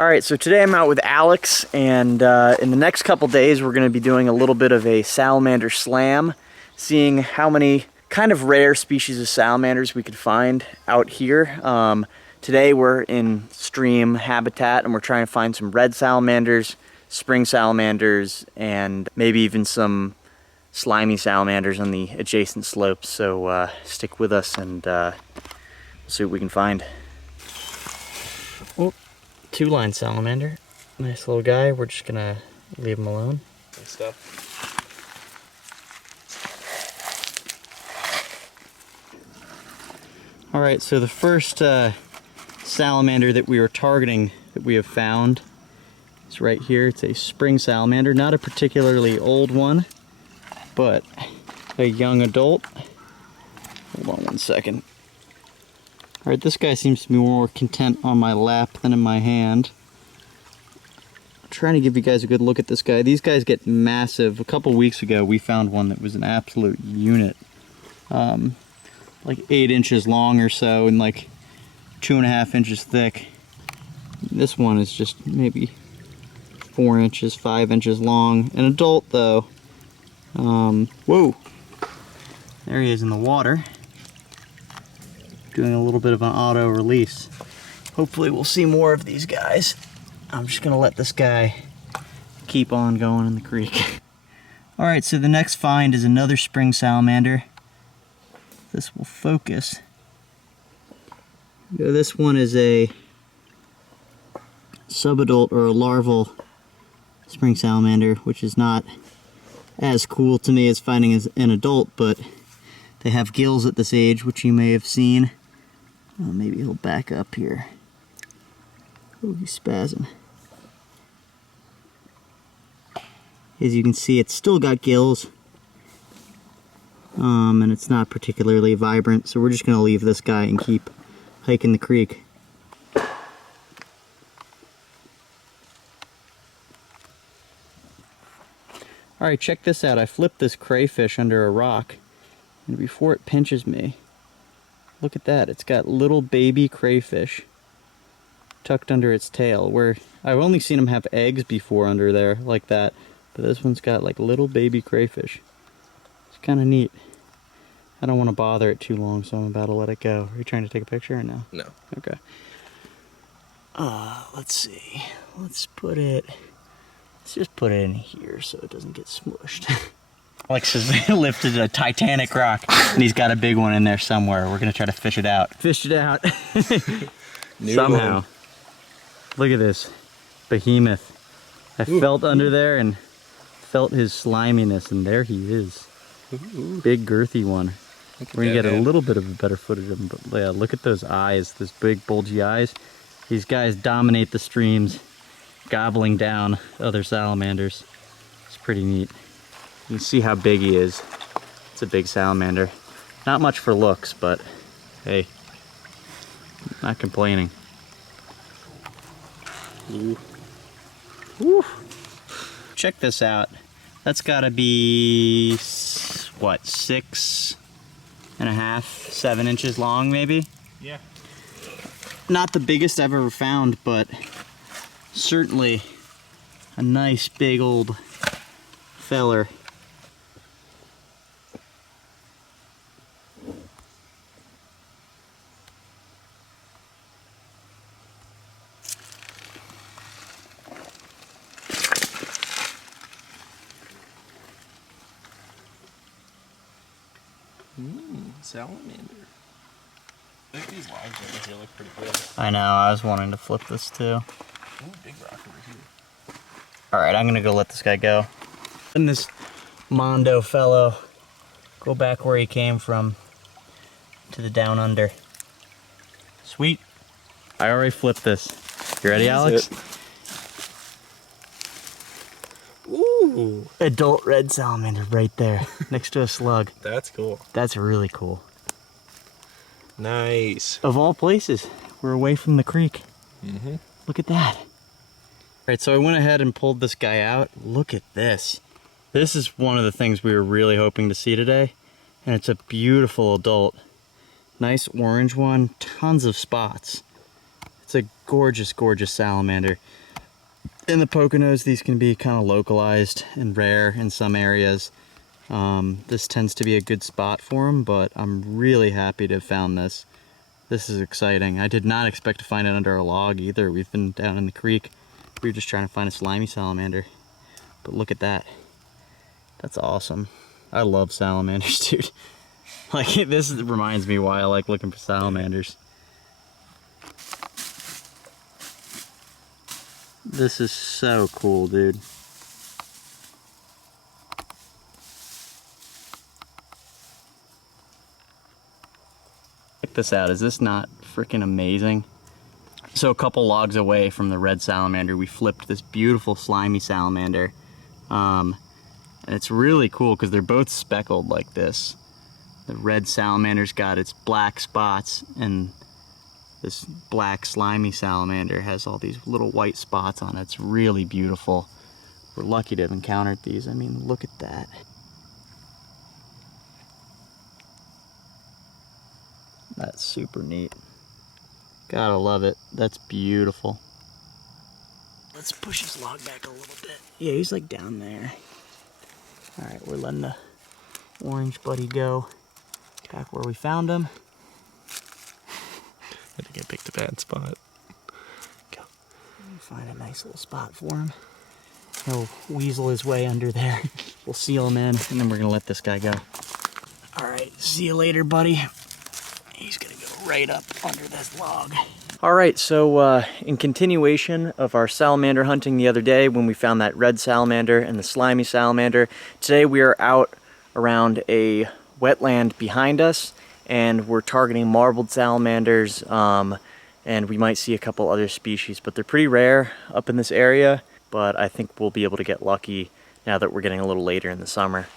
Alright, so today I'm out with Alex, and in the next couple days we're going to be doing a little bit of a salamander slam, seeing how many kind of rare species of salamanders we could find out here. Today we're in stream habitat and we're trying to find some red salamanders, spring salamanders, and maybe even some slimy salamanders on the adjacent slopes. So stick with us and we'll see what we can find. Oh, two-line salamander. Nice little guy. We're just gonna leave him alone. Good stuff. Alright, so the first salamander that we were targeting that we have found is right here. It's a spring salamander, not a particularly old one, but a young adult. Hold on one second. Alright, this guy seems to be more content on my lap than in my hand. I'm trying to give you guys a good look at this guy. These guys get massive. A couple weeks ago we found one that was an absolute unit. Like 8 inches long or so and like 2.5 inches thick. This one is just maybe 4 inches, 5 inches long. An adult though. Whoa! There he is in the water. Doing a little bit of an auto release. Hopefully we'll see more of these guys. I'm just gonna let this guy keep on going in the creek. Alright, so the next find is another spring salamander. This will focus. This one is a subadult or a larval spring salamander, which is not as cool to me as finding as an adult, but they have gills at this age, which you may have seen. Maybe he'll back up here. Oh, he's spazzing. As you can see, it's still got gills. And it's not particularly vibrant, so we're just going to leave this guy and keep hiking the creek. Alright, check this out. I flipped this crayfish under a rock, and before it pinches me, look at that. It's got little baby crayfish tucked under its tail, where I've only seen them have eggs before under there like that, but this one's got like little baby crayfish. It's kind of neat. I don't want to bother it too long, so I'm about to let it go. Are you trying to take a picture or no? No. Okay. Let's see. Let's just put it in here so it doesn't get smushed. Alex has lifted a Titanic rock, and he's got a big one in there somewhere. We're going to try to fish it out. Fished it out. Somehow. Look at this behemoth. I felt under there and felt his sliminess, and there he is. Big girthy one. We're going to get a little bit of a better footage of him, but yeah, look at those eyes, those big bulgy eyes. These guys dominate the streams, gobbling down other salamanders. It's pretty neat. You can see how big he is. It's a big salamander. Not much for looks, but hey, not complaining. Woo. Check this out. That's gotta be, what, 6.5, 7 inches long maybe? Yeah. Not the biggest I've ever found, but certainly a nice big old feller. Salamander. I think these lines over here look pretty good. I know, I was wanting to flip this too. Ooh, big rock over here. Alright, I'm gonna go let this guy go. And this Mondo fellow go back where he came from to the down under. Sweet. I already flipped this. You ready, Alex? Ooh. Adult red salamander right there, next to a slug. That's cool. That's really cool. Nice. Of all places, we're away from the creek. Mm-hmm. Look at that. Alright, so I went ahead and pulled this guy out. Look at this. This is one of the things we were really hoping to see today. And it's a beautiful adult. Nice orange one, tons of spots. It's a gorgeous, gorgeous salamander. In the Poconos, these can be kind of localized and rare in some areas. This tends to be a good spot for them, but I'm really happy to have found this. This is exciting. I did not expect to find it under a log either. We've been down in the creek. We were just trying to find a slimy salamander. But look at that. That's awesome. I love salamanders, dude. Like, this reminds me why I like looking for salamanders. This is so cool, dude. Check this out. Is this not freaking amazing? So a couple logs away from the red salamander, we flipped this beautiful slimy salamander. And it's really cool because they're both speckled like this. The red salamander's got its black spots, and this black slimy salamander has all these little white spots on it. It's really beautiful. We're lucky to have encountered these. I mean, look at that. That's super neat. Gotta love it. That's beautiful. Let's push his log back a little bit. Yeah, he's like down there. All right, we're letting the orange buddy go back where we found him. I think I picked a bad spot. Go. Find a nice little spot for him. He'll weasel his way under there. We'll seal him in, and then we're gonna let this guy go. All right, see you later, buddy. He's gonna go right up under this log. All right, so in continuation of our salamander hunting the other day when we found that red salamander and the slimy salamander, today we are out around a wetland behind us, and we're targeting marbled salamanders, and we might see a couple other species, but they're pretty rare up in this area, but I think we'll be able to get lucky now that we're getting a little later in the summer.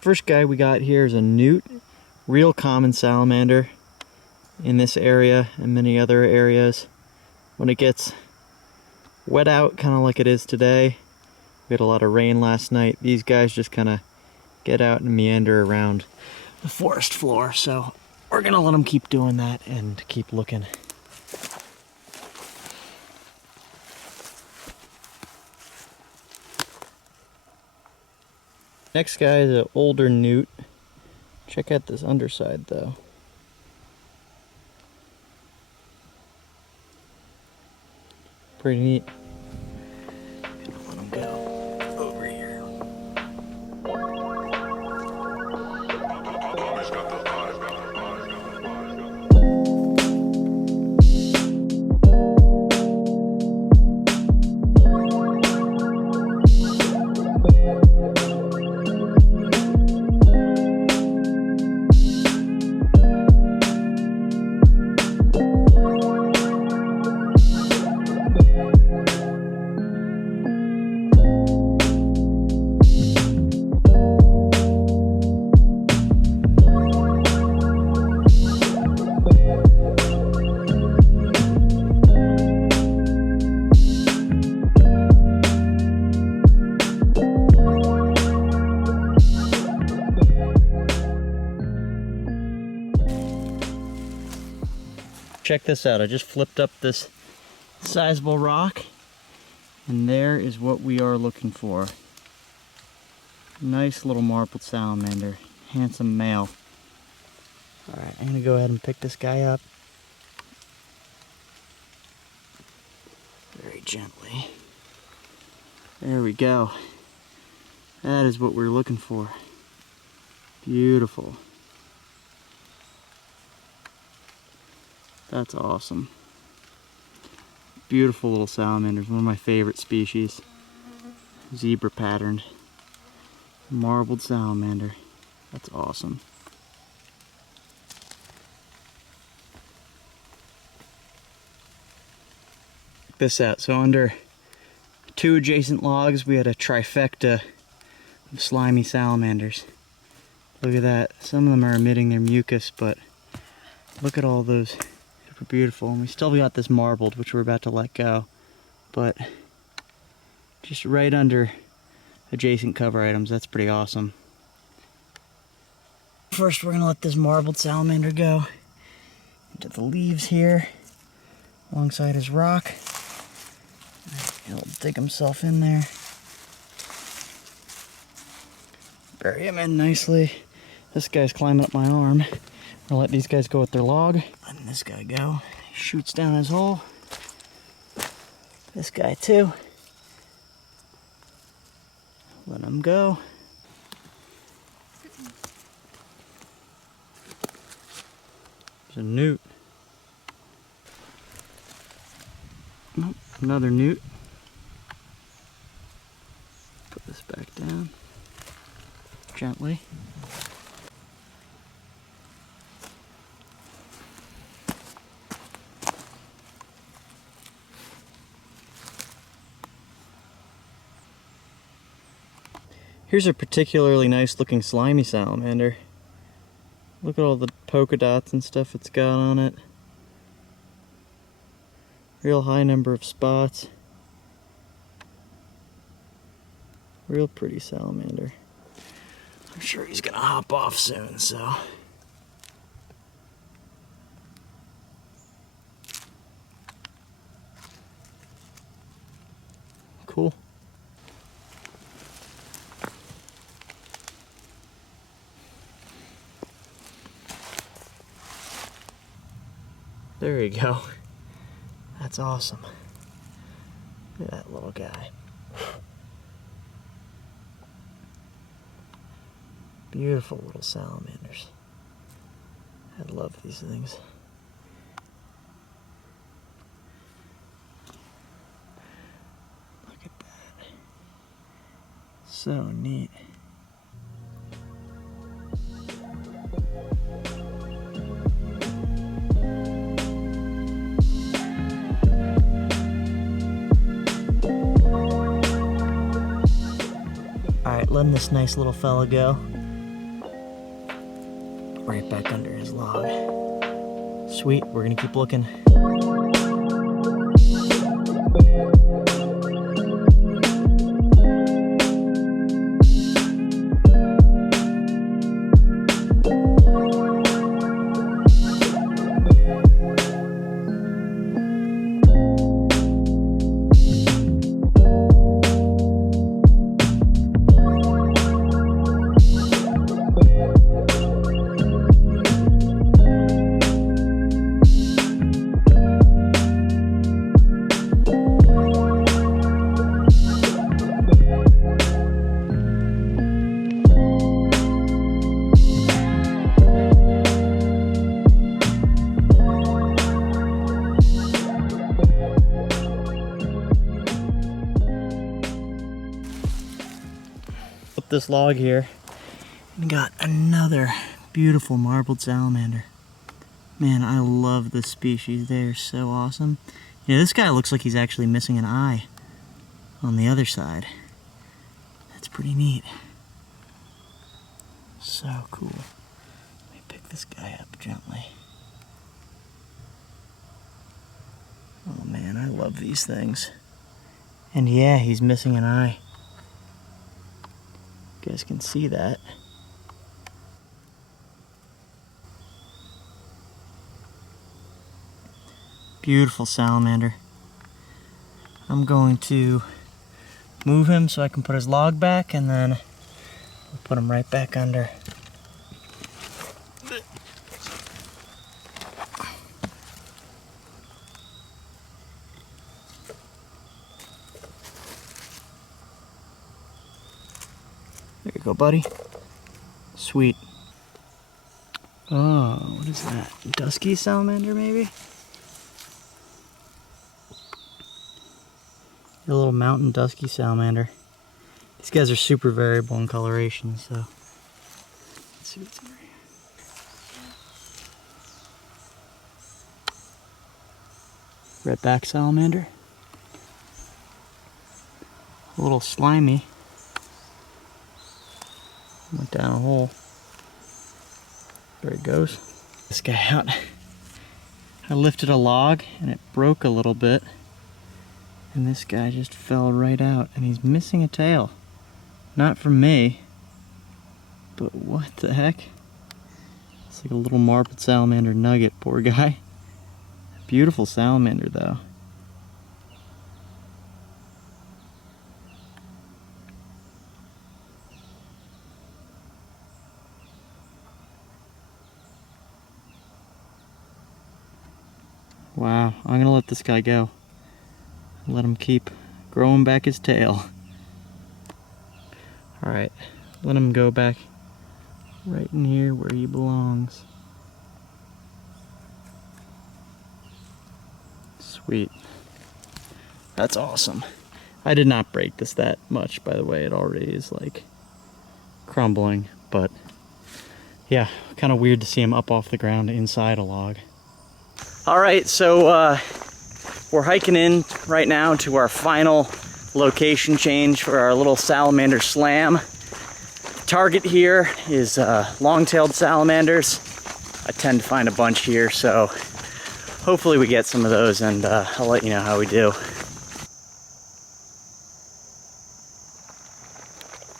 First guy we got here is a Newt, real common salamander in this area and many other areas. When it gets wet out, kind of like it is today, we had a lot of rain last night, these guys just kind of get out and meander around the forest floor, so we're gonna let them keep doing that and keep looking. Next guy is an older Newt. Check out this underside though. Pretty neat. Gonna let him go over here. Check this out, I just flipped up this sizable rock, and there is what we are looking for. Nice little marbled salamander, handsome male. All right, I'm gonna go ahead and pick this guy up. Very gently. There we go. That is what we're looking for. Beautiful. That's awesome. Beautiful little salamanders, one of my favorite species. Zebra patterned. Marbled salamander. That's awesome. Check this out. So under two adjacent logs we had a trifecta of slimy salamanders. Look at that. Some of them are emitting their mucus, but look at all those. Super beautiful. And we still got this marbled, which we're about to let go. But just right under adjacent cover items, that's pretty awesome. First, we're gonna let this marbled salamander go into the leaves here, alongside his rock. He'll dig himself in there. Bury him in nicely. This guy's climbing up my arm. I'll let these guys go with their log. Letting this guy go. He shoots down his hole. This guy too. Let him go. There's a newt. Oh, another newt. Put this back down gently. Here's a particularly nice looking slimy salamander. Look at all the polka dots and stuff it's got on it. Real high number of spots. Real pretty salamander. I'm sure he's gonna hop off soon, so. Cool. There you go. That's awesome. Look at that little guy. Beautiful little salamanders. I love these things. Look at that. So neat. Alright, letting this nice little fella go. Right back under his log. Sweet, we're gonna keep looking. Up this log here and got another beautiful marbled salamander. Man, I love this species. They are so awesome. You know, this guy looks like he's actually missing an eye on the other side. That's pretty neat. So cool. Let me pick this guy up gently. Oh man, I love these things. And yeah, he's missing an eye. You guys can see that. Beautiful salamander. I'm going to move him so I can put his log back, and then we'll put him right back under. There you go, buddy. Sweet. Oh, what is that? Dusky salamander, maybe? A little mountain dusky salamander. These guys are super variable in coloration, so let's see what's in here. Redback salamander. A little slimy. Went down a hole. There he goes. This guy out. I lifted a log and it broke a little bit. And this guy just fell right out, and he's missing a tail. Not from me, but what the heck? It's like a little marbled salamander nugget, poor guy. Beautiful salamander though. Wow, I'm gonna let this guy go. Let him keep growing back his tail. Alright, let him go back right in here where he belongs. Sweet. That's awesome. I did not break this that much, by the way. It already is like crumbling, but yeah, kind of weird to see him up off the ground inside a log. Alright, so we're hiking in right now to our final location change for our little salamander slam. Target here is long-tailed salamanders. I tend to find a bunch here, so hopefully we get some of those, and I'll let you know how we do.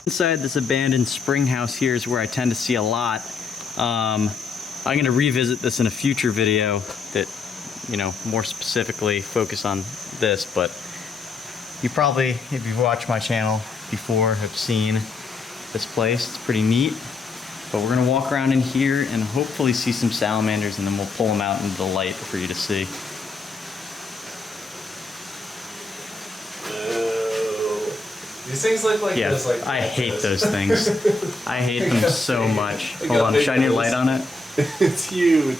Inside this abandoned spring house here is where I tend to see a lot. I'm going to revisit this in a future video that, you know, more specifically focus on this, but you probably, if you've watched my channel before, have seen this place. It's pretty neat. But we're gonna walk around in here and hopefully see some salamanders, and then we'll pull them out into the light for you to see. These things look like yeah, those, like, I hate those things. I hate them so much. Hold on, shine your light on it. It's huge.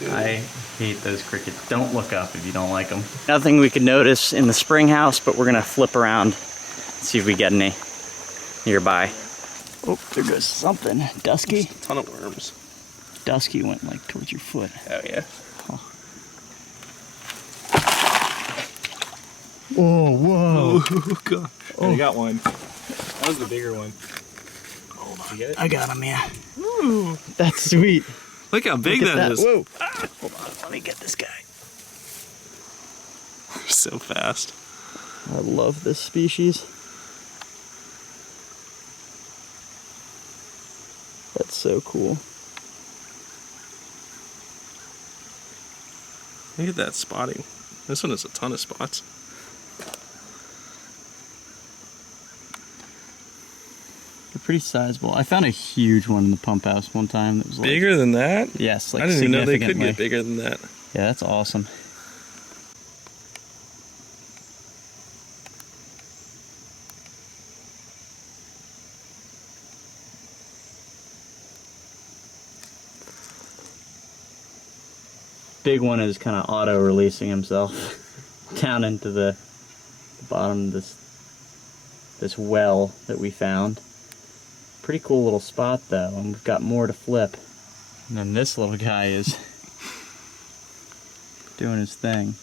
Dude. I hate those crickets. Don't look up if you don't like them. Nothing we could notice in the spring house, but we're gonna flip around and see if we get any nearby. Oh, there goes something. Dusky? There's a ton of worms. Dusky went like towards your foot. Oh yeah. Oh, whoa. Oh god. Oh, you got one. That was the bigger one. Hold on. You get it? I got him, yeah. Ooh. That's sweet. Look how big that is. Whoa. Ah, hold on, let me get this guy. So fast. I love this species. That's so cool. Look at that spotting. This one has a ton of spots. They're pretty sizable. I found a huge one in the pump house one time that was like, Bigger than that? yes, like I didn't even know they could significantly. get bigger than that. Yeah, that's awesome. Big one is kind of auto-releasing himself down into the bottom of this well that we found. Pretty cool little spot though, and we've got more to flip. And then this little guy is doing his thing.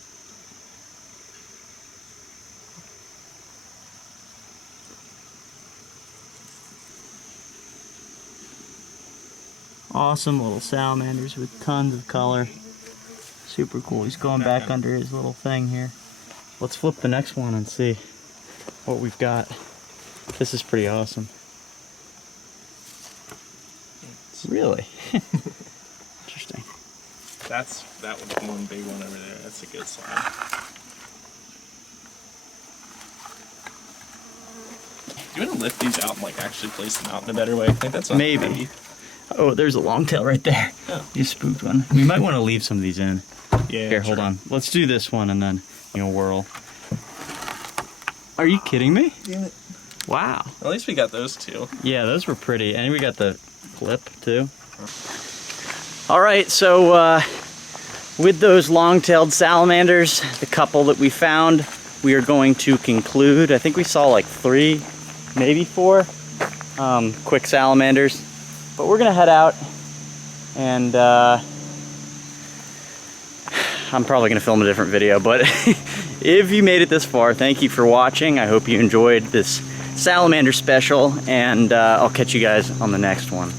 Awesome little salamanders with tons of color. Super cool. He's going back under his little thing here. Let's flip the next one and see what we've got. This is pretty awesome. Really? Interesting. That one big one over there. That's a good slime. Do you want to lift these out and like actually place them out in a better way? I think that's maybe. Maybe. Oh, there's a long tail right there. Oh. You spooked one. We might want to leave some of these in. Yeah. Here, hold on. Let's do this one and then whirl. Are you kidding me? Damn it. Wow. At least we got those two. Yeah, those were pretty. And we got the clip too. All right, so with those long-tailed salamanders, the couple that we found, we are going to conclude. I think we saw like 3, maybe 4 quick salamanders. But we're gonna head out, and I'm probably gonna film a different video, but if you made it this far, thank you for watching. I hope you enjoyed this salamander special, and I'll catch you guys on the next one.